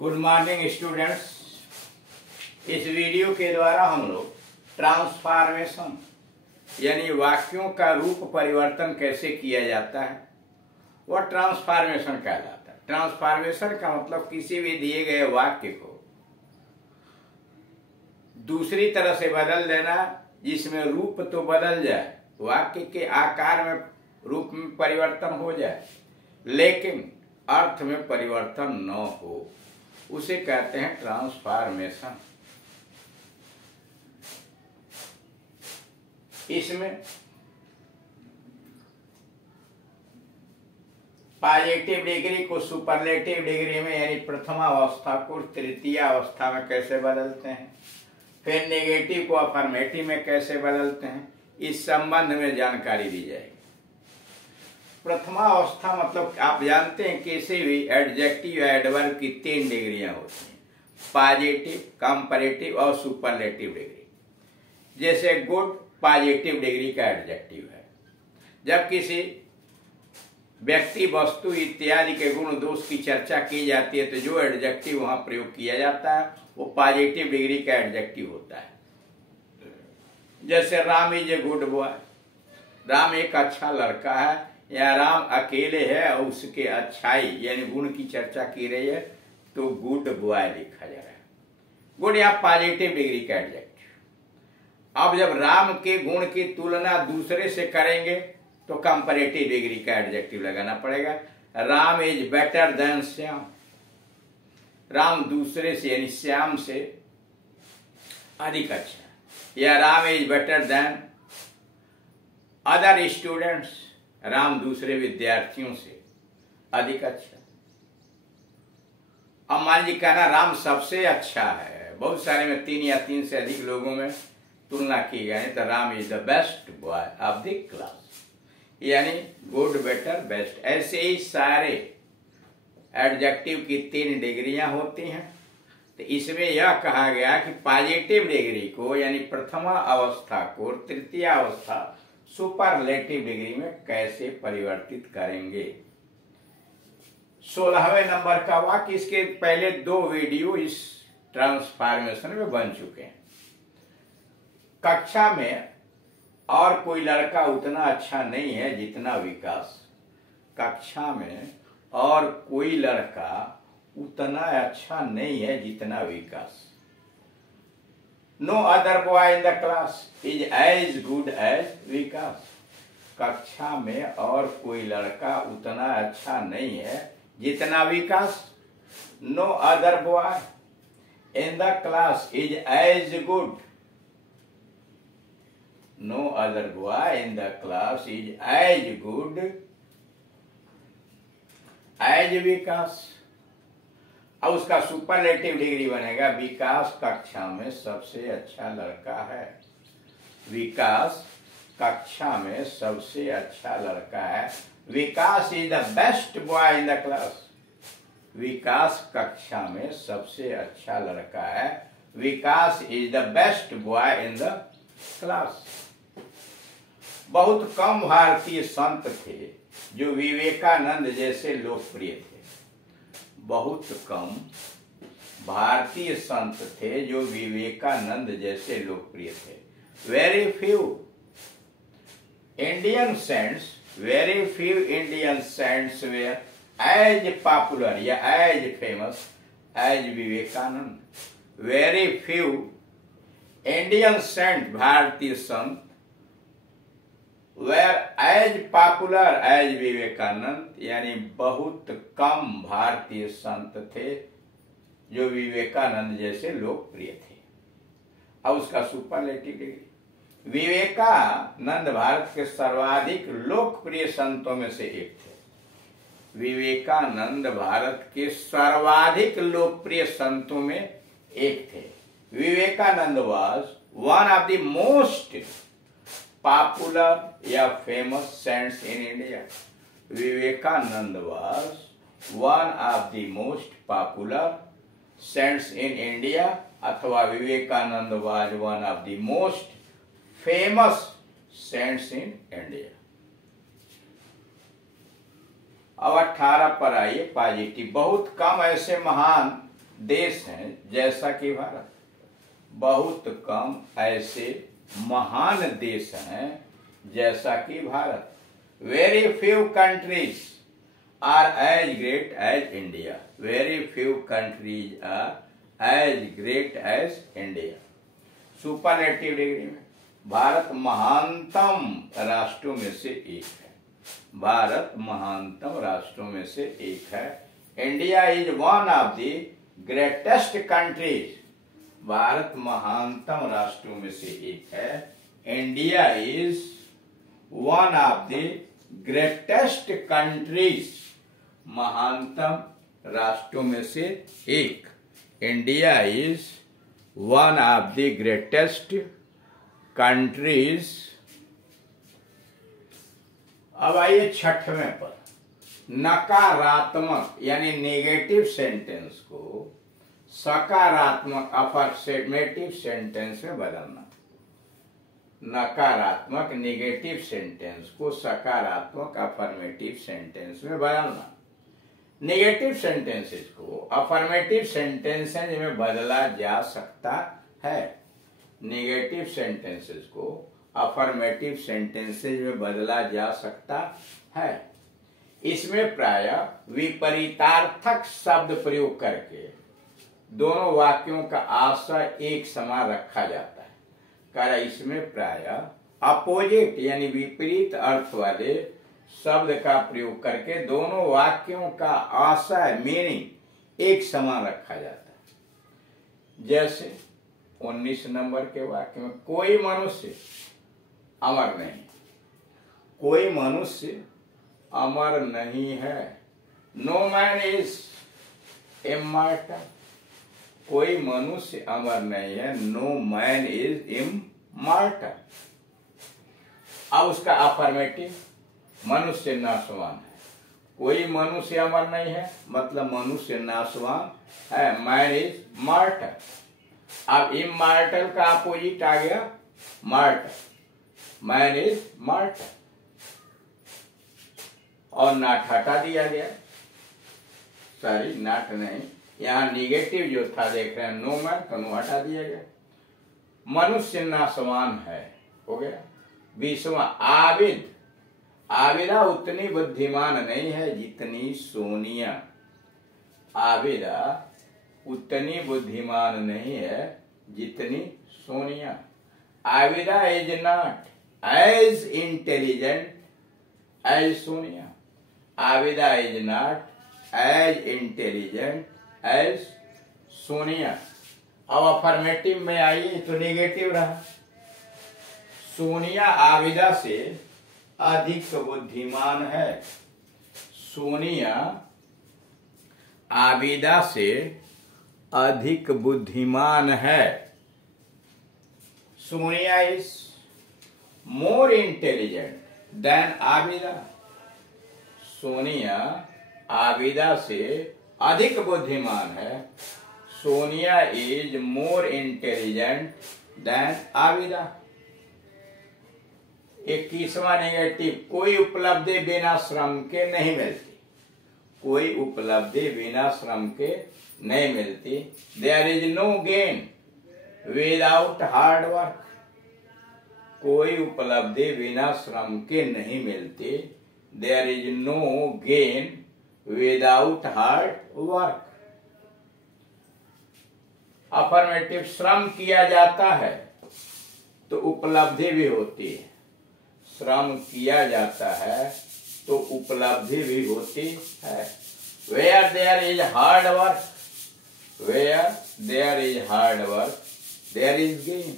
Good morning students. इस video के द्वारा हम लोग ट्रांसफॉर्मेशन यानी वाक्यों का रूप परिवर्तन कैसे किया जाता है वह ट्रांसफॉर्मेशन कहलाता है। ट्रांसफॉर्मेशन का मतलब किसी भी दिए गए वाक्य को दूसरी तरह से बदल देना, जिसमें रूप तो बदल जाए, वाक्य के आकार में रूप में परिवर्तन हो जाए लेकिन अर्थ में परिवर्तन न हो, उसे कहते हैं ट्रांसफॉर्मेशन। इसमें पॉजिटिव डिग्री को सुपरलेटिव डिग्री में यानी प्रथमा अवस्था को तृतीय अवस्था में कैसे बदलते हैं, फिर नेगेटिव को अफर्मेटिव में कैसे बदलते हैं, इस संबंध में जानकारी दी जाएगी। प्रथमा अवस्था मतलब आप जानते हैं किसी भी एडजेक्टिव या एडवर्ब की 3 डिग्रियां होती हैं, पॉजिटिव, कंपैरेटिव और सुपरलेटिव डिग्री। जैसे गुड पॉजिटिव डिग्री का एडजेक्टिव है। जब किसी व्यक्ति, वस्तु इत्यादि के गुण दोष की चर्चा की जाती है तो जो एडजेक्टिव वहां प्रयोग किया जाता है वो पॉजिटिव डिग्री का एडजेक्टिव होता है। जैसे Ram is a good boy, Ram एक अच्छा लड़का है, या राम अकेले है और उसके अच्छाई यानी गुण की चर्चा की रही है तो गुड बॉय लिखा जा रहा है। गुड या पॉजिटिव डिग्री का एडजेक्टिव। अब जब राम के गुण की तुलना दूसरे से करेंगे तो कंपैरेटिव डिग्री का एडजेक्टिव लगाना पड़ेगा। Ram is better than Shyam, Ram दूसरे से यानी श्याम से अधिक अच्छा, या Ram is better than other students, Ram दूसरे विद्यार्थियों से अधिक अच्छा। अब मान लीजिए कहना राम सबसे अच्छा है, बहुत सारे में 3 या 3 से अधिक लोगों में तुलना की गई तो Ram is the best boy of the class, यानी गुड, बेटर, बेस्ट। ऐसे ही सारे एडजेक्टिव की 3 डिग्रियां होती हैं। तो इसमें यह कहा गया कि पॉजिटिव डिग्री को यानी प्रथमा अवस्था को तृतीय अवस्था सुपरलेटिव डिग्री में कैसे परिवर्तित करेंगे। 16वें नंबर का वाक्य, इसके पहले 2 वीडियो इस ट्रांसफॉर्मेशन में बन चुके हैं। कक्षा में और कोई लड़का उतना अच्छा नहीं है जितना विकास। कक्षा में और कोई लड़का उतना अच्छा नहीं है जितना विकास। No other boy in the class is as good as विकास। कक्षा में और कोई लड़का उतना अच्छा नहीं है जितना विकास। No other boy in the class is as good. No other boy in the class is as good as विकास। अब उसका सुपरलेटिव डिग्री बनेगा विकास कक्षा में सबसे अच्छा लड़का है। विकास कक्षा में सबसे अच्छा लड़का है। Vikas is the best boy in the class. Vikas कक्षा में सबसे अच्छा लड़का है। Vikas is the best boy in the class. बहुत कम भारतीय संत थे जो विवेकानंद जैसे लोकप्रिय थे। बहुत कम भारतीय संत थे जो विवेकानंद जैसे लोकप्रिय थे। Very few Indian saints were as popular या as famous as Vivekananda. Very few Indian saint भारतीय संत were as popular as Vivekananda, यानी बहुत कम भारतीय संत थे जो विवेकानंद जैसे लोकप्रिय थे। अब उसका सुपरलेटिव डिग्री। विवेकानंद भारत के सर्वाधिक लोकप्रिय संतों में से एक थे। विवेकानंद भारत के सर्वाधिक लोकप्रिय संतों में एक थे। Vivekananda was one of the most popular या famous saints in India. Vivekananda was one of the most popular saints in India, अथवा Vivekananda was one of the most famous saints in India. अब 18 पर आइए। पॉजिटिव, बहुत कम ऐसे महान देश हैं जैसा कि भारत, बहुत कम ऐसे महान देश हैं जैसा कि Bharat. Very few countries are as great as India, very few countries are as great as India. Superlative degree में भारत महानतम राष्ट्रों में से एक है, भारत महानतम राष्ट्रों में से एक है। India is one of the greatest countries, Bharat महानतम राष्ट्रों में से एक है। India is one of the greatest countries, महानतम राष्ट्रों में से एक। India is one of the greatest countries. अब आइए छठवें पर, नकारात्मक यानी नेगेटिव सेंटेंस को सकारात्मक अफर्मेटिव सेंटेंस में बदलना। नकारात्मक नेगेटिव सेंटेंस को सकारात्मक अफर्मेटिव सेंटेंस में बदलना। नेगेटिव सेंटेंसेस को अफर्मेटिव सेंटेंसेस में बदला जा सकता है। नेगेटिव सेंटेंसेस को अफर्मेटिव सेंटेंसेस में बदला जा सकता है। इसमें प्रायः विपरीतार्थक शब्द प्रयोग करके दोनों वाक्यों का आशय एक समान रखा जाता है। कारण इसमें प्रायः अपोजिट यानी विपरीत अर्थ वाले शब्द का प्रयोग करके दोनों वाक्यों का आशय मीनिंग एक समान रखा जाता है। जैसे 19 नंबर के वाक्य में, कोई मनुष्य अमर नहीं, कोई मनुष्य अमर नहीं है। नो मैन इज इमॉर्टल, कोई मनुष्य अमर नहीं है। No man is immortal. अब उसका अफर्मेटिव, मनुष्य नाशवान है। कोई मनुष्य अमर नहीं है मतलब मनुष्य नाशवान है। Man is मॉर्टल। अब इमॉर्टल का अपोजिट आ गया मॉर्टल, मैन इज मॉर्टल। और नाट हटा दिया गया, सॉरी नाट नहीं, यहाँ निगेटिव जो था देख रहे हैं नो मैन, तो नो हटा दिया गया। मनुष्य नाशवान है हो गया। 20वां आबिद, आबिदा उतनी बुद्धिमान नहीं है जितनी सोनिया। आबिदा उतनी बुद्धिमान नहीं है जितनी Sonia. Abida is not as intelligent as Sonia. Abida is not as intelligent as Sonia. अब अफर्मेटिव में आइए तो नेगेटिव रहा। सोनिया आबिदा से अधिक बुद्धिमान है। सोनिया आबिदा से अधिक बुद्धिमान है। Sonia is more intelligent than Abida. Sonia Abida से अधिक बुद्धिमान है। Sonia is more intelligent than Abida. 21वां नेगेटिव, कोई उपलब्धि बिना श्रम के नहीं मिलती। कोई उपलब्धि बिना श्रम के नहीं मिलती। There is no gain without hard work. कोई उपलब्धि बिना श्रम के नहीं मिलती। There is no gain without hard work. Affirmative, श्रम किया जाता है तो उपलब्धि भी होती है। श्रम किया जाता है तो उपलब्धि भी होती है। Where there is hard work, where there is hard work there is gain.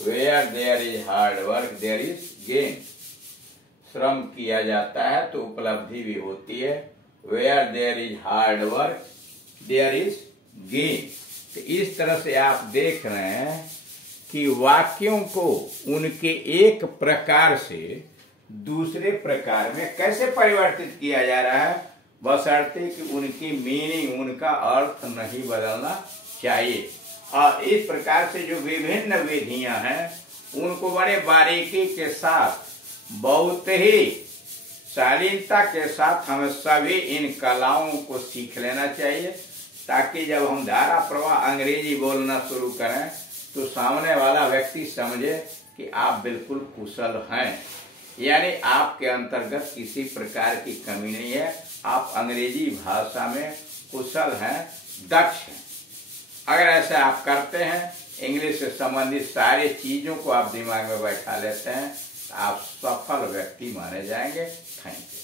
Where there is hard work there is gain. श्रम किया जाता है तो उपलब्धि भी होती है। Where there is hard work there is gain. तो इस तरह से आप देख रहे हैं कि वाक्यों को उनके एक प्रकार से दूसरे प्रकार में कैसे परिवर्तित किया जा रहा है, बशर्ते कि उनकी मीनिंग, उनका अर्थ नहीं बदलना चाहिए। और इस प्रकार से जो विभिन्न विधियां हैं उनको बड़े बारीकी के साथ, बहुत ही शालीनता के साथ हमें सभी इन कलाओं को सीख लेना चाहिए, ताकि जब हम धारा प्रवाह अंग्रेजी बोलना शुरू करें तो सामने वाला व्यक्ति समझे कि आप बिल्कुल कुशल हैं, यानी आपके अंतर्गत किसी प्रकार की कमी नहीं है, आप अंग्रेजी भाषा में कुशल हैं, दक्ष हैं। अगर ऐसा आप करते हैं, इंग्लिश से संबंधित सारी चीजों को आप दिमाग में बैठा लेते हैं, तो आप सफल व्यक्ति माने जाएंगे। Thank you.